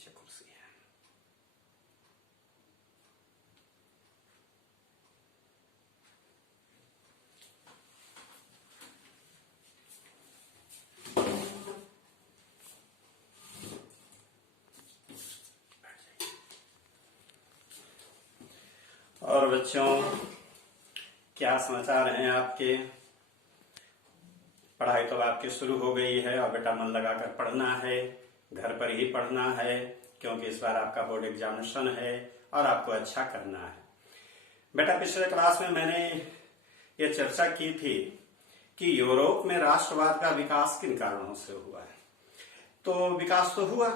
पीछे कुर्सी है। और बच्चों, क्या समाचार हैं आपके? पढ़ाई तो आपकी शुरू हो गई है और बेटा मन लगाकर पढ़ना है, घर पर ही पढ़ना है, क्योंकि इस बार आपका बोर्ड एग्जामिनेशन है और आपको अच्छा करना है। बेटा, पिछले क्लास में मैंने ये चर्चा की थी कि यूरोप में राष्ट्रवाद का विकास किन कारणों से हुआ है। तो विकास तो हुआ।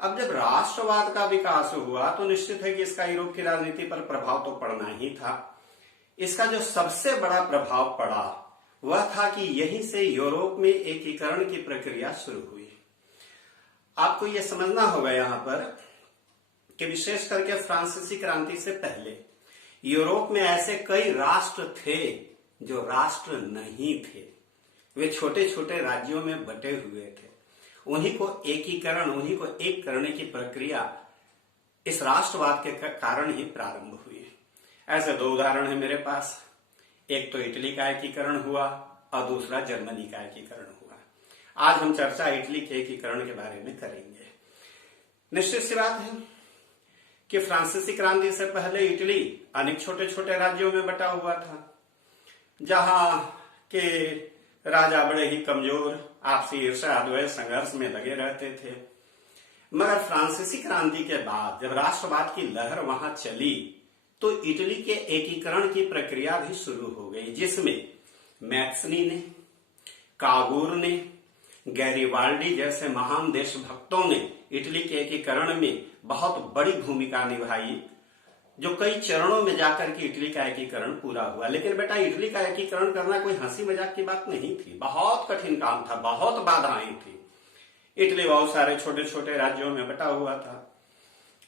अब जब राष्ट्रवाद का विकास हुआ तो निश्चित है कि इसका यूरोप की राजनीति पर प्रभाव तो पड़ना ही था। इसका जो सबसे बड़ा प्रभाव पड़ा वह था कि यहीं से यूरोप में एकीकरण की प्रक्रिया शुरू हुई। आपको यह समझना होगा यहाँ पर कि विशेष करके फ्रांसीसी क्रांति से पहले यूरोप में ऐसे कई राष्ट्र थे जो राष्ट्र नहीं थे। वे छोटे छोटे राज्यों में बटे हुए थे। उन्हीं को एकीकरण, उन्हीं को एक करने की प्रक्रिया इस राष्ट्रवाद के कारण ही प्रारंभ हुई। ऐसे दो उदाहरण है मेरे पास। एक तो इटली का एकीकरण हुआ और दूसरा जर्मनी का एकीकरण हुआ। आज हम चर्चा इटली के एकीकरण के बारे में करेंगे। निश्चित सी बात है कि फ्रांसीसी क्रांति से पहले इटली अनेक छोटे छोटे राज्यों में बटा हुआ था, जहां के राजा बड़े ही कमजोर, आपसी ईर्ष्या द्वेष संघर्ष में लगे रहते थे। मगर फ्रांसीसी क्रांति के बाद जब राष्ट्रवाद की लहर वहां चली तो इटली के एकीकरण की प्रक्रिया भी शुरू हो गई, जिसमें मैक्सनी ने, काबूर ने, गैरिबाल्डी जैसे महान देशभक्तों ने इटली के एकीकरण में बहुत बड़ी भूमिका निभाई, जो कई चरणों में जाकर के इटली का एकीकरण पूरा हुआ। लेकिन बेटा, इटली का एकीकरण करना कोई हंसी मजाक की बात नहीं थी। बहुत कठिन काम था, बहुत बाधाएं थी। इटली बहुत सारे छोटे छोटे राज्यों में बटा हुआ था।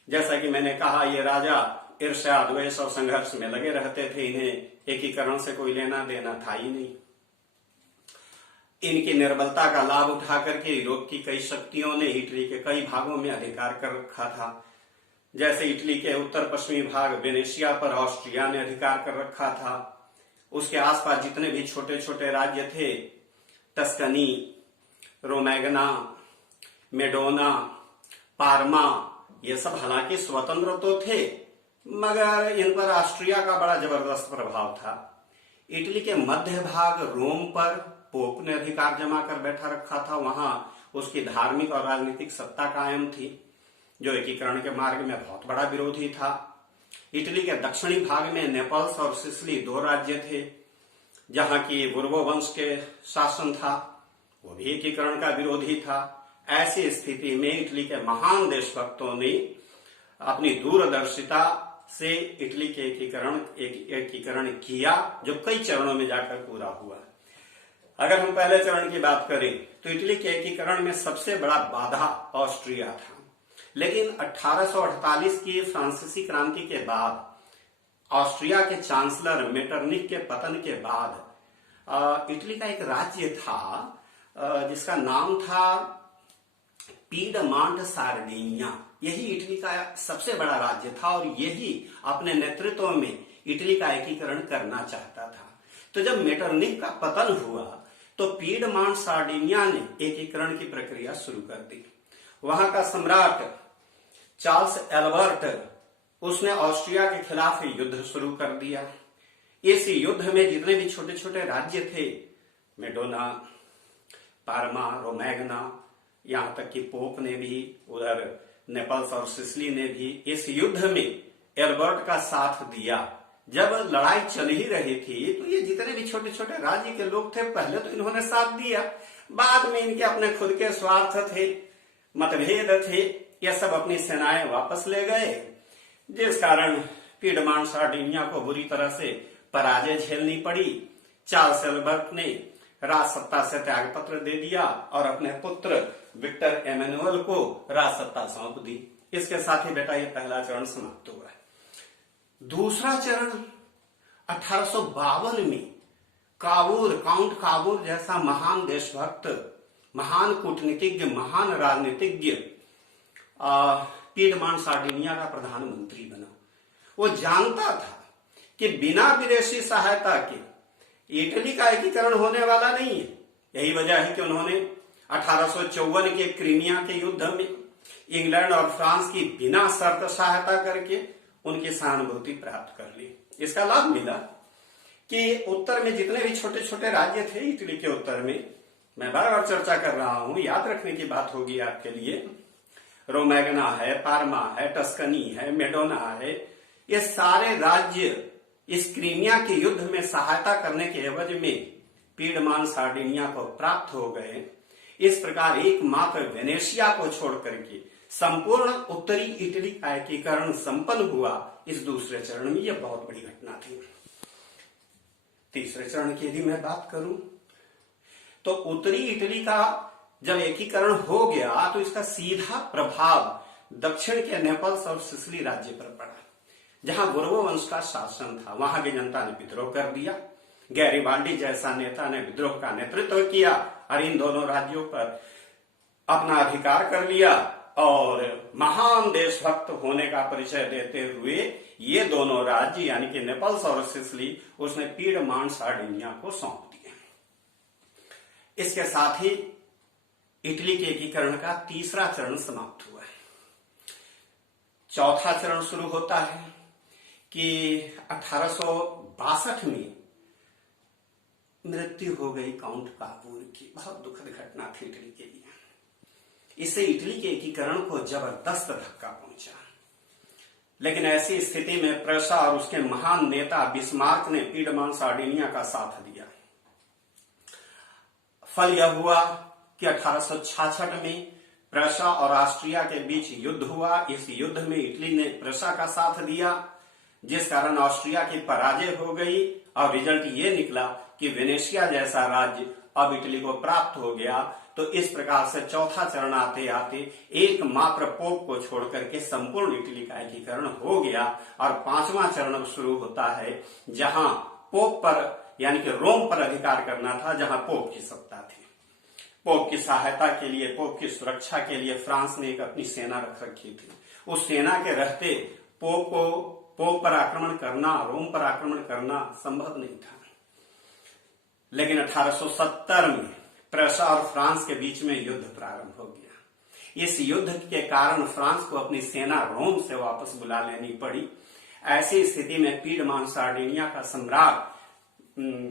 जैसा कि मैंने कहा, ये राजा ईर्ष्या द्वेष और संघर्ष में लगे रहते थे। इन्हें एकीकरण से कोई लेना देना था ही नहीं। इनकी निर्बलता का लाभ उठा करके यूरोप की कई शक्तियों ने इटली के कई भागों में अधिकार कर रखा था। जैसे इटली के उत्तर पश्चिमी भाग वेनेशिया पर ऑस्ट्रिया ने अधिकार कर रखा था। उसके आसपास जितने भी छोटे छोटे राज्य थे, टस्कनी, रोमैगना, मेडोना, पार्मा, ये सब हालांकि स्वतंत्र तो थे, मगर इन पर ऑस्ट्रिया का बड़ा जबरदस्त प्रभाव था। इटली के मध्य भाग रोम पर पोप ने अधिकार जमा कर बैठा रखा था। वहां उसकी धार्मिक और राजनीतिक सत्ता कायम थी, जो एकीकरण के मार्ग में बहुत बड़ा विरोधी था। इटली के दक्षिणी भाग में नेपल्स और सिसिली दो राज्य थे, जहां की बुर्बो वंश के शासन था, वो भी एकीकरण का विरोधी था। ऐसी स्थिति में इटली के महान देशभक्तों ने अपनी दूरदर्शिता से इटली के एकीकरण किया, जो कई चरणों में जाकर पूरा हुआ। अगर हम पहले चरण की बात करें तो इटली के एकीकरण में सबसे बड़ा बाधा ऑस्ट्रिया था। लेकिन 1848 की फ्रांसीसी क्रांति के बाद ऑस्ट्रिया के चांसलर मेटरनिख के पतन के बाद इटली का एक राज्य था जिसका नाम था पीडमांट सार्डिनिया। यही इटली का सबसे बड़ा राज्य था और यही अपने नेतृत्व में इटली का एकीकरण करना चाहता था। तो जब मेटरनिख का पतन हुआ तो पीडमांट सार्डिनिया ने एकीकरण की प्रक्रिया शुरू कर दी। वहां का सम्राट चार्ल्स एल्बर्ट, उसने ऑस्ट्रिया के खिलाफ युद्ध शुरू कर दिया। इस युद्ध में जितने भी छोटे छोटे राज्य थे, मेडोना, पार्मा, रोमैगना, यहां तक कि पोप ने भी, उधर नेपल्स और सिसिली ने भी इस युद्ध में एल्बर्ट का साथ दिया। जब लड़ाई चल ही रही थी तो ये जितने भी छोटे छोटे राज्य के लोग थे, पहले तो इन्होंने साथ दिया, बाद में इनके अपने खुद के स्वार्थ थे, मतभेद थे, ये सब अपनी सेनाएं वापस ले गए, जिस कारण पीडमांट सार्डिनिया को बुरी तरह से पराजय झेलनी पड़ी। चार्ल्स एल्बर्ट ने राजसत्ता से त्यागपत्र दे दिया और अपने पुत्र विक्टर एमेनुअल को राजसत्ता सौंप दी। इसके साथ ही बेटा ये पहला चरण समाप्त हुआ। दूसरा चरण 1852 में काउंट काबूर जैसा महान देशभक्त, महान कूटनीतिज्ञ, महान राजनीतिज्ञ, पीडमान सार्डिनिया का प्रधानमंत्री बना। वो जानता था कि बिना विदेशी सहायता के इटली का एकीकरण होने वाला नहीं है। यही वजह है कि उन्होंने 1854 के क्रीमिया के युद्ध में इंग्लैंड और फ्रांस की बिना शर्त सहायता करके उनकी सहानुभूति प्राप्त कर ली। इसका लाभ मिला कि उत्तर में जितने भी छोटे छोटे राज्य थे इटली के उत्तर में, मैं बार बार चर्चा कर रहा हूं, याद रखने की बात होगी आपके लिए, रोमैग्ना है, पार्मा है, टस्कनी है, मेडोना है, ये सारे राज्य इस क्रीमिया के युद्ध में सहायता करने के एवज में पीडमान सार्डिनिया को प्राप्त हो गए। इस प्रकार एकमात्र वेनेशिया को छोड़ करके संपूर्ण उत्तरी इटली का एकीकरण संपन्न हुआ। इस दूसरे चरण में यह बहुत बड़ी घटना थी। तीसरे चरण की यदि मैं बात करूं तो उत्तरी इटली का जब एकीकरण हो गया तो इसका सीधा प्रभाव दक्षिण के नेपल्स और सिसिली राज्य पर पड़ा, जहां बुर्बो वंश का शासन था। वहां की जनता ने विद्रोह कर दिया। गैरिबाल्डी जैसा नेता ने विद्रोह का नेतृत्व किया और इन दोनों राज्यों पर अपना अधिकार कर लिया और महान देशभक्त होने का परिचय देते हुए ये दोनों राज्य यानी कि नेपल्स और सिसिली उसने पीडमान सार्डिनिया को सौंप दिए। इसके साथ ही इटली के एकीकरण का तीसरा चरण समाप्त हुआ है। चौथा चरण शुरू होता है कि 1862 में मृत्यु हो गई काउंट काबूर की। बहुत दुखद घटना थी इटली के लिए। इससे इटली के एकीकरण को जबरदस्त धक्का पहुंचा। लेकिन ऐसी स्थिति में प्रूसिया और उसके महान नेता बिस्मार्क ने पीडमान सार्डिनिया का साथ दिया। फल यह हुआ कि 1866 में प्रूसिया और ऑस्ट्रिया के बीच युद्ध हुआ। इस युद्ध में इटली ने प्रूसिया का साथ दिया, जिस कारण ऑस्ट्रिया की पराजय हो गई और रिजल्ट ये निकला कि वेनेशिया जैसा राज्य अब इटली को प्राप्त हो गया। तो इस प्रकार से चौथा चरण आते आते एकमात्र पोप को छोड़कर के संपूर्ण इटली का एकीकरण हो गया और पांचवा चरण शुरू होता है, जहां पोप पर यानी कि रोम पर अधिकार करना था, जहां पोप की सत्ता थी। पोप की सहायता के लिए, पोप की सुरक्षा के लिए फ्रांस ने एक अपनी सेना रख रखी थी। उस सेना के रहते पोप पर आक्रमण करना, रोम पर आक्रमण करना संभव नहीं था। लेकिन 1870 में प्रूसिया और फ्रांस के बीच में युद्ध प्रारंभ हो गया। इस युद्ध के कारण फ्रांस को अपनी सेना रोम से वापस बुला लेनी पड़ी। ऐसी स्थिति में पीडमान सार्डिनिया का सम्राट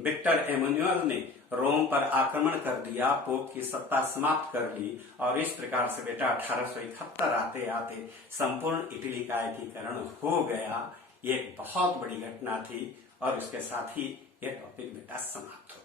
विक्टर एमैनुअल ने रोम पर आक्रमण कर दिया, पोप की सत्ता समाप्त कर ली और इस प्रकार से बेटा 1871 आते आते संपूर्ण इटली का एकीकरण हो गया। ये एक बहुत बड़ी घटना थी और इसके साथ ही ये टॉपिक बेटा समाप्त हो